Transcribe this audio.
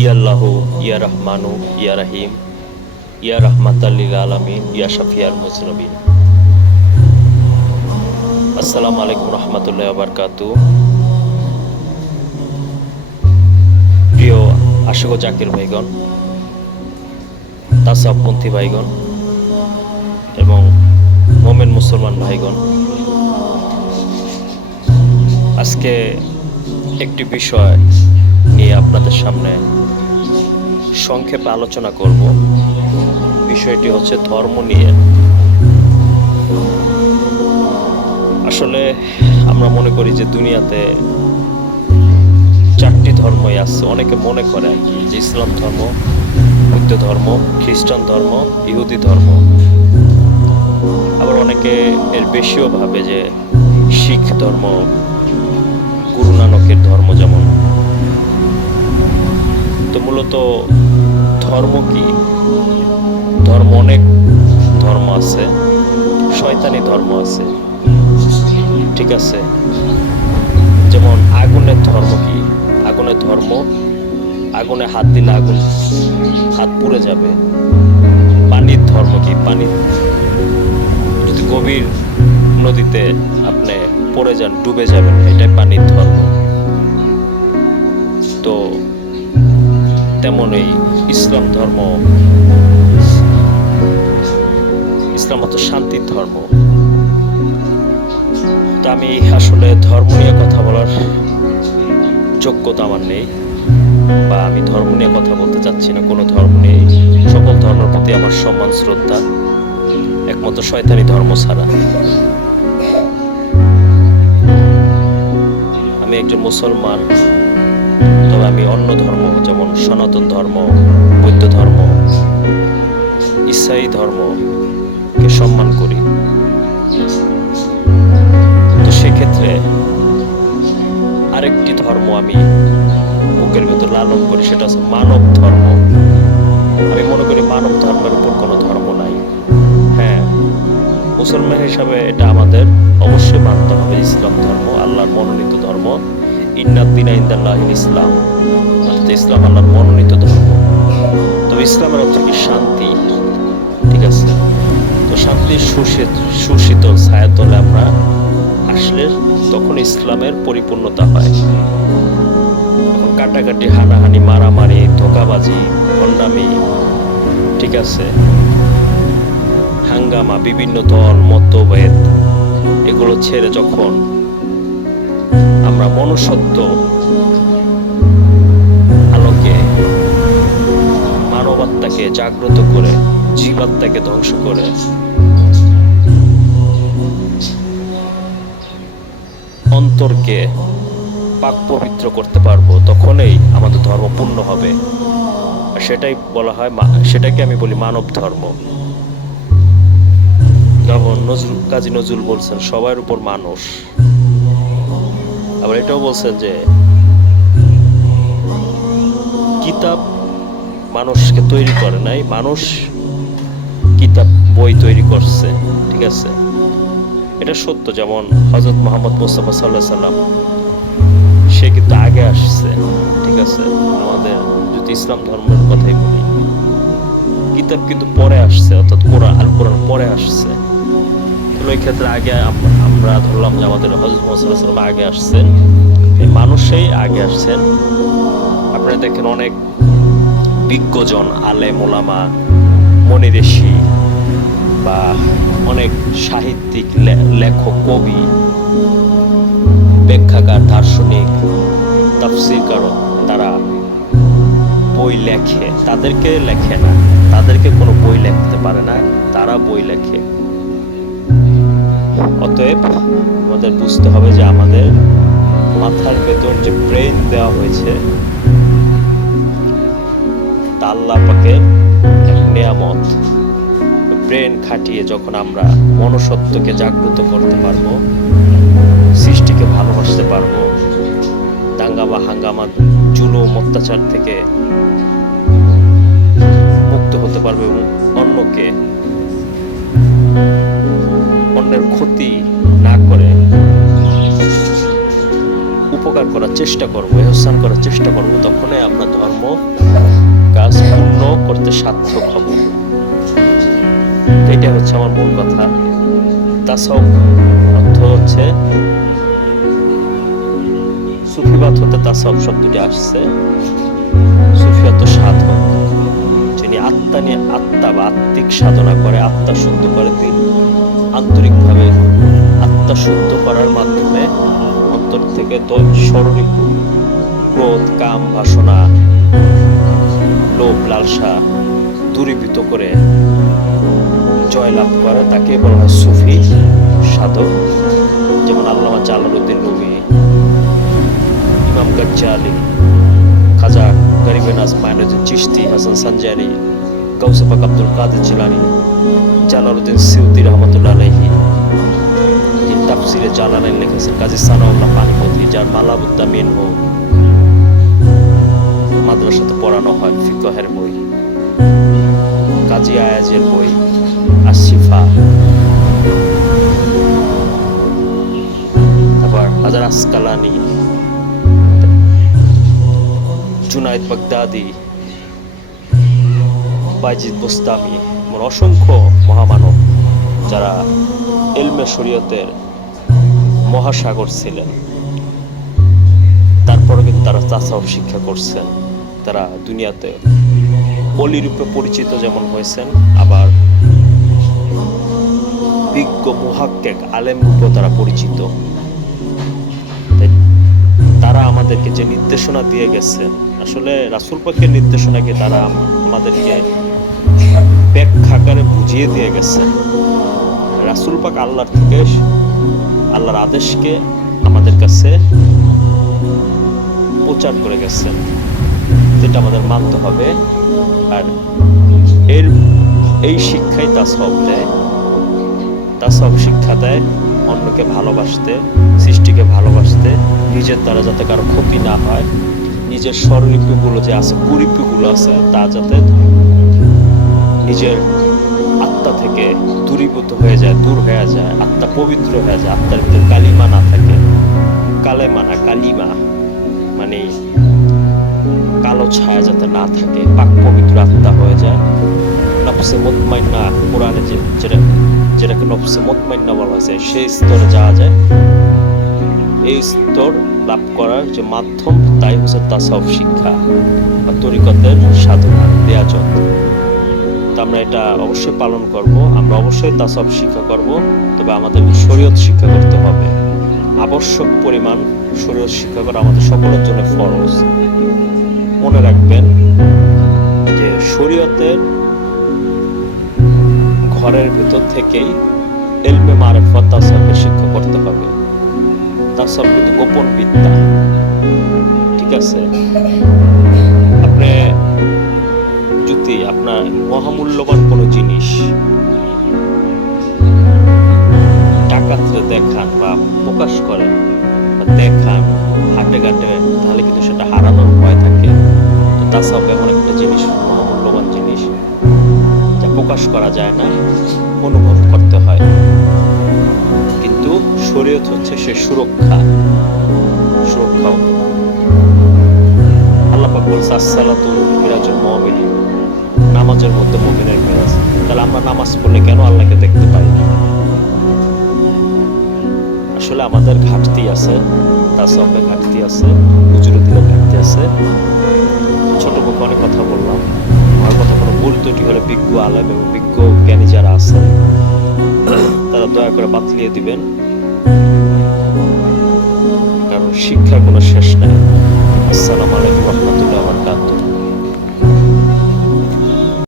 ইয়া আল্লাহু ইয়া রহমানু ইয়া রাহিম ইয়া রাহমাতাল লিল আলামিন ইয়া শাফিয়াল মুজনিবিন। আসসালামু আলাইকুম রহমতুল্লাহি ওয়া বারাকাতুহু। প্রিয় আশিক ও জাকির ভাইগণ, তাসাউফপন্থী ভাইগণ এবং মোমেন মুসলমান ভাইগণ, আজকে একটি বিষয় নিয়ে আপনাদের সামনে সংক্ষেপে আলোচনা করব। বিষয়টি হচ্ছে ধর্ম নিয়ে। আসলে আমরা মনে করি যে দুনিয়াতে চারটি ধর্মই আছে। অনেকে মনে করে আর কি যে ইসলাম ধর্ম, বৌদ্ধ ধর্ম, খ্রিস্টান ধর্ম, ইহুদি ধর্ম। আবার অনেকে এর বেশিও ভাবে যে শিখ ধর্ম, গুরু নানকের ধর্ম যেমন। তো মূলত ধর্ম কি? ধর্ম অনেক ধর্ম আছে, শয়তানি ধর্ম আছে, ঠিক আছে। যেমন আগুনের ধর্ম কি? আগুনের ধর্ম, আগুনে হাত দিলে আগুন হাত পুড়ে যাবে। পানির ধর্ম কি? পানি যদি গভীর নদীতে আপনি পড়ে যান, ডুবে যাবেন, এটাই পানির ধর্ম। তো তেমনই ইসলাম ধর্ম, ইসলাম হচ্ছে শান্তির ধর্ম। তো আমি আসলে ধর্ম নিয়ে কথা বলার যোগ্যতা আমার নেই, বা আমি ধর্ম নিয়ে কথা বলতে চাচ্ছি না। কোনো ধর্ম নেই, সকল ধর্মের প্রতি আমার সম্মান শ্রদ্ধা, একমাত্র শয়তানি ধর্ম ছাড়া। আমি একজন মুসলমান, তবে আমি অন্য ধর্ম যেমন সনাতন ধর্ম, বৌদ্ধ ধর্ম, ইসাই ধর্মকে সম্মান করি। তো সেক্ষেত্রে আরেকটি ধর্ম আমি বুকের ভেতর লালন করি, সেটা হচ্ছে মানব ধর্ম। আমি মনে করি মানব ধর্মের উপর কোনো ধর্ম নাই। হ্যাঁ, মুসলমান হিসাবে এটা আমাদের অবশ্যই মানতে হবে। ইসলাম ধর্ম আল্লাহর মনোনীত ধর্ম। ইন্নাদ-দীনা ইনদাল্লাহিল ইসলাম, অর্থাৎ ইসলাম আল্লাহর মনোনীত ধর্ম। তো ইসলামের অর্থ কি? শান্তি, ঠিক আছে। তো শান্তির সুশীতল ছায়ার তলে আমরা আসলে তখন ইসলামের পরিপূর্ণতা হয়। এখন কাটাকাটি, হানাহানি, মারামারি, ধোঁকাবাজি, ভণ্ডামি, ঠিক আছে, হাঙ্গামা, বিভিন্ন দল মতভেদ, এগুলো ছেড়ে যখন আমরা মনুষ্যত্ব আলোকে মানবাত্মাকে জাগ্রত করে, জীবাত্মাকে ধ্বংস করে অন্তরকে পাক পবিত্র করতে পারবো, তখনই আমাদের ধর্ম পূর্ণ হবে। আর সেটাই বলা হয়, সেটাকে আমি বলি মানব ধর্ম। যেমন কাজী নজরুল বলছেন সবার উপর মানুষ। আবার এটাও বলছেন যে কিতাব মানুষকে তৈরি করে নাই, মানুষ কিতাব বই তৈরি করছে, ঠিক আছে। এটা সত্য। যেমন হযরত মুহাম্মদ মুস্তাফা সাল্লাল্লাহু আলাইহি সাল্লাম, সে কিন্তু আগে আসছে, ঠিক আছে। আমাদের যদি ইসলাম ধর্মের কথাই বলি, কিতাব কিন্তু পরে আসছে, অর্থাৎ আল কোরআন পরে আসছে। ওই ক্ষেত্রে আগে আমরা ধরলাম যে আমাদের হযরত মুহাম্মদ সাল্লাল্লাহু আলাইহি সাল্লাম আগে আসছেন, এই মানুষই আগে আসছেন। আপনারা দেখেন অনেক বিজ্ঞজন, আলেম ওলামা, মনি ঋষি বা অনেক সাহিত্যিক, লেখক, কবি, ব্যাখ্যাকার, দার্শনিক, তাফসীরকারক, তারা বই লেখে। তাদেরকে লেখে না, তাদেরকে কোনো বই লিখতে পারে না, তারা বই লেখে। অতএব আমাদের বুঝতে হবে যে আমাদের মাথার ভেতর যে ব্রেন দেওয়া হয়েছে, তা আল্লাহ পাকের এক নিয়ামত। ব্রেন খাটিয়ে যখন আমরা মনুষ্যত্বকে জাগ্রত করতে পারবো, সৃষ্টিকে ভালোবাসতে পারবো, দাঙ্গা বা হাঙ্গামা, জুলুম, অত্যাচার থেকে মুক্ত হতে পারবো এবং অন্যের ক্ষতি না করে উপকার করার চেষ্টা করবো, ইহসান করার চেষ্টা করবো, তখনই আমরা ধর্ম করতে সার্থক হব। এটা হচ্ছে আমার মূল কথা। তাসাউফ অর্থ হচ্ছে, সুফিবাদ হতে তাসাউফ শব্দটি আসছে। সুফি অর্থ সাধক, যিনি আত্মা নিয়ে আত্মা বা আত্মিক সাধনা করে, আত্মা শুদ্ধ করে, দিন আন্তরিকভাবে আত্মা শুদ্ধ করার মাধ্যমে অন্তর থেকে ষড়রিপু, ক্রোধ, কাম, বাসনা, লোভ, লালসা দূরীভূত করে জয়লাভ করে, তাকে বলা হয় সুফি সাধক। যেমন আল্লামা জালালউদ্দিন রুমি, ইমাম গাজ্জালি, খাজা গরিবে নাজ মাইনুদ্দিন চিশতি, হাসান সানজারি, গাউসে পাক আব্দুল কাদের জিলানী, জালালউদ্দিন সিউতি রহমতুল্লাহ আলাইহি, যিনি তাফসিরে জালালাইন লিখেছেন, কাজী সানাউল্লাহ পানিপতি, যার মালাবুদ্দা মিনহু মাদ্রাসাতে পড়ানো হয়, ফিকহের বই, কাজী আয়াজের বই আসিফা, আবার হাজার আসকালানি, জুনায়েদ বাগদাদি, বাইজিদ বোস্তামি, অসংখ্য মহামানব যারা ইলমে শরীয়তের মহাসাগর ছিলেন, তারপরে কিন্তু তারা তাসাউফ শিক্ষা করছেন। তারা দুনিয়াতে অলি রূপে পরিচিত যেমন হয়েছেন, আবার বিজ্ঞ মুহাক্কিক আলেম রূপে তারা পরিচিত। তারা আমাদেরকে যে নির্দেশনা দিয়ে গেছেন, আসলে রাসূল পাকের নির্দেশনাকে তারা আমাদেরকে ব্যাখ্যাকারে বুঝিয়ে দিয়ে গেছেন। রাসূল পাক আল্লাহর থেকে আল্লাহর আদেশকে আমাদের কাছে প্রচার করে গেছেন, যেটা আমাদের মানতে হবে। আর এই শিক্ষাই তাসাউফ দেয়। তাসাউফ শিক্ষা দেয় অন্যকে ভালোবাসতে, সৃষ্টিকে ভালোবাসতে, নিজের দ্বারা যাতে কারো ক্ষতি না হয়, নিজের স্বরলিপিগুলো যে আছে, কুলিপিগুলো আছে, তা যাতে নিজের আত্মা থেকে দূরীভূত হয়ে যায়, দূর হয়ে যায়, আত্মা পবিত্র হয়ে যায়, আত্মার ভিতরে কালিমা না থাকে। কালেমা না, কালিমা মানে কালো ছায়া যাতে না থাকে, পাক পবিত্র আত্মা হয়ে যায়। নফসে মুতমাইন্না, কোরআনে যেটাকে নফসে মুতমাইন্না বলা হয়েছে, সেই স্তরে যাওয়া যায়। এই স্তর লাভ করার যে মাধ্যম, তাই হচ্ছে তাসাউফ শিক্ষা বা তরিকতের সাধনা, রিয়াজত। তো আমরা এটা অবশ্যই পালন করব। আমরা অবশ্যই তাসাউফ শিক্ষা করব, তবে আমাদের শরীয়ত শিক্ষা করতে হবে। আবশ্যক পরিমাণ শরীয়ত শিক্ষা করা আমাদের সকলের জন্য ফরজ। মনে রাখবেন যে শরীয়তের ঘরের ভিতর থেকেই ইলমে মারিফাত তাসাউফের শিক্ষা করতে হবে। তাসাউফ কিন্তু গোপন বিদ্যা, ঠিক আছে? আপনি যদি আপনার মহামূল্যবান কোনো জিনিস টাকাতে দেখান বা প্রকাশ করেন বা দেখান হাটে ঘাটে, তাহলে কিন্তু সেটা হারানোর ভয় থাকে। তো তাসাউফ এমন একটা জিনিস, মহামূল্যবান জিনিস, যা প্রকাশ করা যায় না, অনুভব করতে হয়। কিন্তু শরীয়ত হচ্ছে সে সুরক্ষা। আল্লাহ পাক বলছে, আসসালাতু মিরাজুল মুমিন, নামাজের মধ্যে মুমিনের মিরাজ। তাহলে আমরা নামাজ পড়লে কেন আল্লাহকে দেখতে পাই না? আসলে আমাদের ঘাটতি আছে, তাসাউফে ঘাটতি আছে, হুজুরে দিলে ঘাটতি আছে। ছোট মুখে অনেক কথা বললাম। আমার কথা কোনো ভুল ত্রুটি হলে বিজ্ঞ আলেম এবং বিজ্ঞ জ্ঞানী যারা আছেন, তারা দয়া করে বাতলিয়ে দিবেন, কারণ শিক্ষার কোনো শেষ নাই।